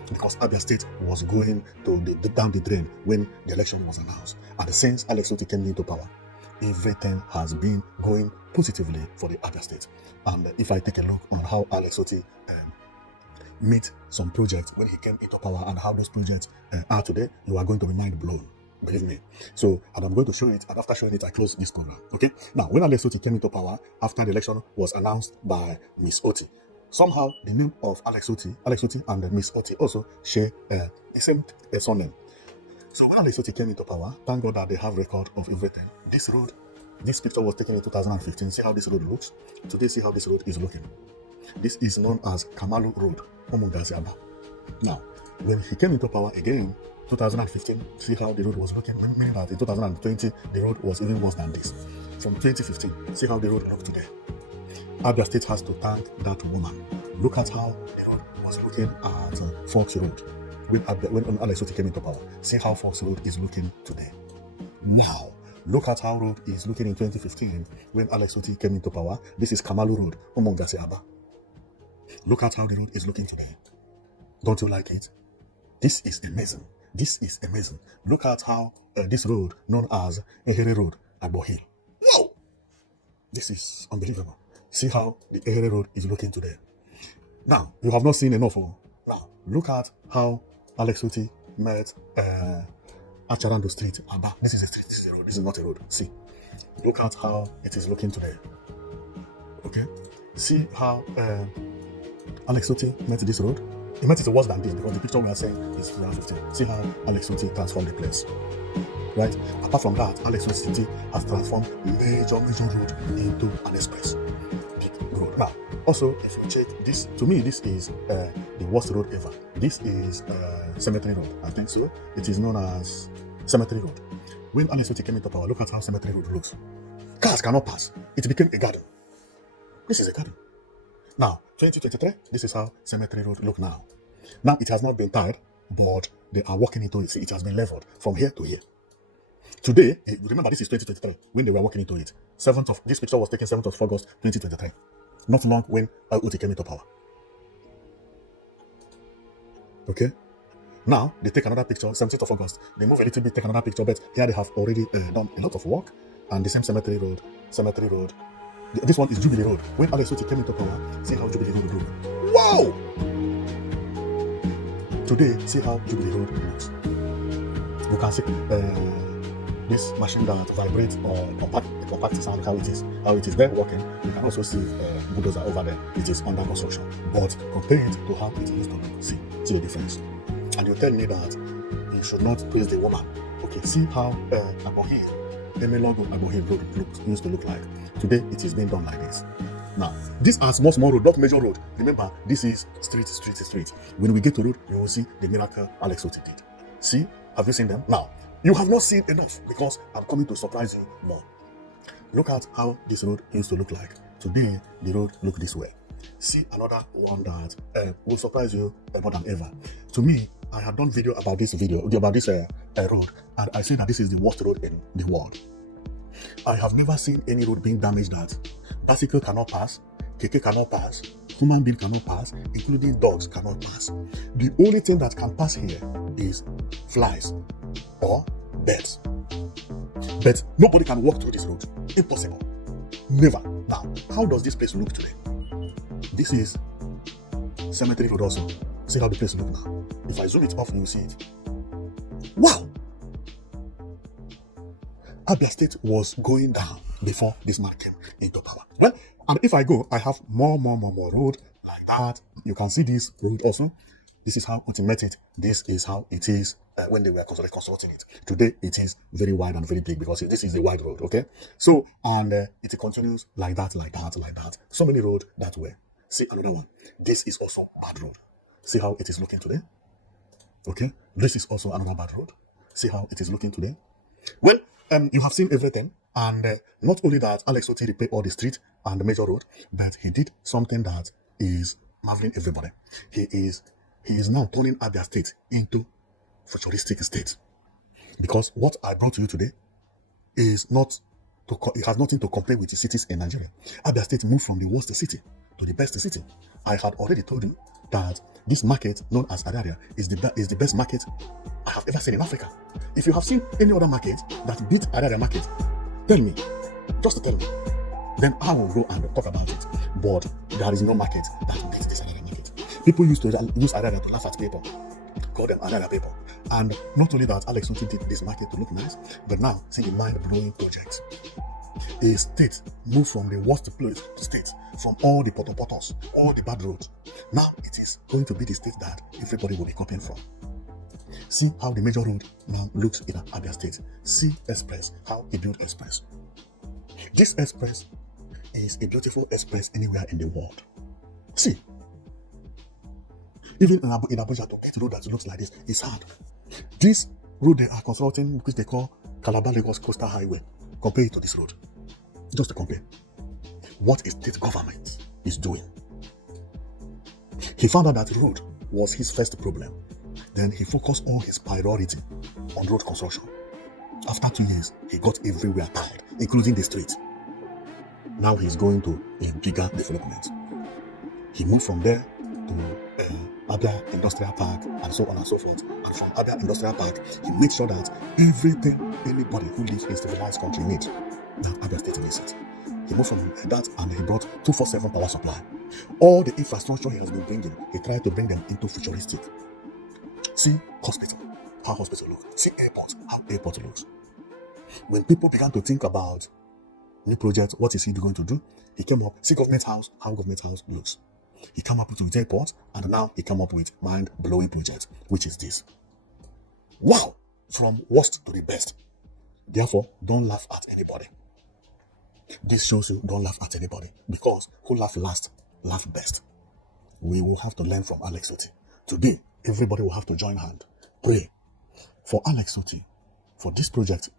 Because Abia State was going to down the drain when the election was announced. And since Alex Oti came into power, everything has been going positively for the Abia State. And if I take a look on how Alex Oti meet some projects when he came into power and how those projects are today, you are going to be mind blown, believe me. So, and I'm going to show it, and after showing it, I close this program. Okay, now when Alex Oti came into power after the election was announced by Miss Oti, somehow the name of Alex Oti and Miss Oti also share the same surname. So when Alex Oti came into power, thank God that they have record of everything. This picture was taken in 2015. See how this road looks. Today, see how this road is looking. This is known as Kamalu Road, Umuahia. Now, when he came into power again, 2015, see how the road was looking. Meaning that in 2020, the road was even worse than this. From 2015, see how the road looked today. Abia State has to thank that woman. Look at how the road was looking at Fox Road when Alex Oti came into power. See how Fox Road is looking today. Now, look at how road is looking in 2015 when Alex Oti came into power. This is Kamalu Road, Umuahia. Look at how the road is looking today. Don't you like it? This is amazing. This is amazing. Look at how this road, known as Ehere Road, Abohil. Whoa! This is unbelievable. See how the Ehere Road is looking today. Now, you have not seen enough. Now, look at how Alex Oti met Acharando Street, Aba. This is a street, this is a road, this is not a road. See, look at how it is looking today. Okay, see how Alex Oti met this road. He met it worse than this, because the picture we are saying is 2015. See how Alex Oti transformed the place. Right? Apart from that, Alex Oti has transformed major road into an express. Big road. Now, also, if you check this, to me, this is the worst road ever. This is Cemetery Road. I think so. It is known as Cemetery Road. When Alex Oti came into power, look at how Cemetery Road looks. Cars cannot pass. It became a garden. This is a garden. Now, 2023, this is how Cemetery Road look now. Now, it has not been tied, but they are walking into it. See, it has been leveled from here to here. Today, remember, this is 2023, when they were walking into it. This picture was taken 7th of August, 2023. Not long when Oti came into power. Okay? Now, they take another picture, 17th of August. They move a little bit, take another picture, but here they have already done a lot of work. And the same Cemetery Road. This one is Jubilee Road. When Alex Oti came into power, see how Jubilee Road looks. Wow! Today, see how Jubilee Road looks. You can see this machine that vibrates or compact sound, how it is there working. You can also see bulldozer over there. It is under construction. But compare it to how it used to look. See the difference. And you tell me that you should not praise the woman. Okay, see how Abohil, Emelogo Abohil Road used to look like. Today, it is being done like this. Now, these are small road, not major road. Remember, this is street. When we get to road, you will see the miracle Alex Oti did. See, have you seen them? Now, you have not seen enough, because I'm coming to surprise you more. Look at how this road used to look like. Today, the road look this way. See another one that will surprise you more than ever. To me, I have done video about this road, and I say that this is the worst road in the world. I have never seen any road being damaged that bicycle cannot pass, keke cannot pass, human being cannot pass, including dogs cannot pass. The only thing that can pass here is flies or birds. But nobody can walk through this road. Impossible. Never. Now, how does this place look today? This is Cemetery Road also. See how the place looks now. If I zoom it off, you will see it. Wow! Abia State was going down before this man came into power. Well, and if I go, I have more road like that. You can see this road also. This is how Oti met it. This is how it is when they were constructing it. Today, it is very wide and very big because this is a wide road, okay? So, and it continues like that, like that, like that. So many roads that way. See another one. This is also bad road. See how it is looking today? Okay? This is also another bad road. See how it is looking today? Well, you have seen everything. And not only that, Alex Oti repaired all the street and the major road, but he did something that is marveling everybody. He is now turning Abia State into futuristic state. Because what I brought to you today is it has nothing to compare with the cities in Nigeria. Abia State moved from the worst city to the best city. I had already told you that this market known as Adaria is the best market I have ever seen in Africa. If you have seen any other market that beat Adaria market, tell me, just tell me. Then I will go and talk about it. But there is no market that beats this Adaria market. People used to use Adaria to laugh at people, call them Adaria people. And not only that, Alex Oti did this market to look nice, but now see the mind-blowing project. A state moved from the worst place state, from all the potopotos, all the bad roads. Now it is going to be the state that everybody will be copying from. See how the major road now looks in Abia State. See Express, how he built Express. This Express is a beautiful express anywhere in the world. See, even in Abuja to get a road that looks like this is hard. This road they are constructing, which they call Calabar Lagos Coastal Highway, compare it to this road. Just to compare what a state government is doing. He found out that road was his first problem. Then he focused all his priority on road construction. After 2 years, he got everywhere tired, including the street. Now he's going to a bigger development. He moved from there to Abia Industrial Park and so on and so forth. And from Abia Industrial Park, he made sure that everything anybody who lives in a civilized country needs, that Abia State needs it. He moved from that and he brought 247 power supply. All the infrastructure he has been bringing, he tried to bring them into futuristic. See hospital, how hospital looks. See airport, how airport looks. When people began to think about new project, what is he going to do? He came up, see government house, how government house looks. He came up with airport, and now he came up with mind-blowing project, which is this. Wow! From worst to the best. Therefore, don't laugh at anybody. This shows you don't laugh at anybody, because who laugh last, laugh best. We will have to learn from Alex Oti. Today, everybody will have to join hand, pray for Alex Oti, for this project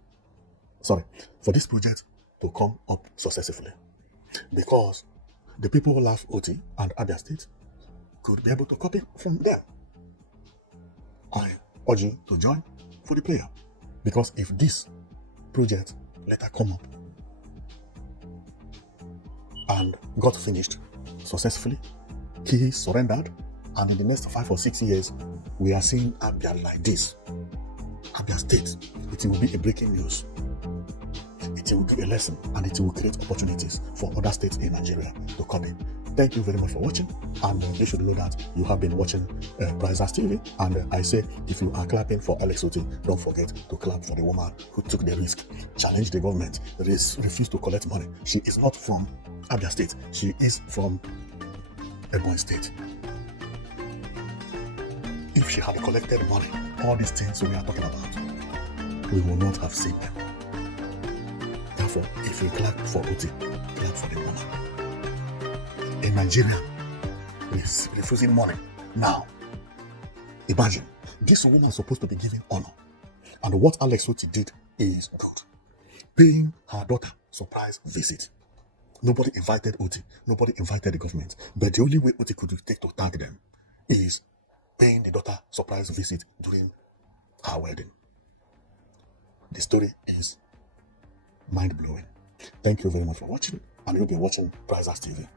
to come up successfully. Because the people who love Oti and Abia State could be able to copy from them. I urge you to join for the prayer. Because if this project later come up and got finished successfully, he surrendered, and in the next 5 or 6 years, we are seeing Abia like this. Abia State, it will be a breaking news. It will give a lesson, and it will create opportunities for other states in Nigeria to copy. Thank you very much for watching, and you should know that you have been watching Brazers TV. And I say, if you are clapping for Alex Oti, don't forget to clap for the woman who took the risk, challenged the government, refused to collect money. She is not from Abia State. She is from Ebonyi State. If she had collected money, all these things we are talking about, we will not have seen them. Therefore, if you clap for Oti, clap for the woman. In Nigeria, refusing money. Now, imagine, this woman is supposed to be given honor. And what Alex Oti did is good. Paying her daughter surprise visit. Nobody invited Oti. Nobody invited the government. But the only way Oti could take to thank them is paying the daughter surprise visit during her wedding. The story is mind-blowing. Thank you very much for watching, and you'll be watching Brazers TV.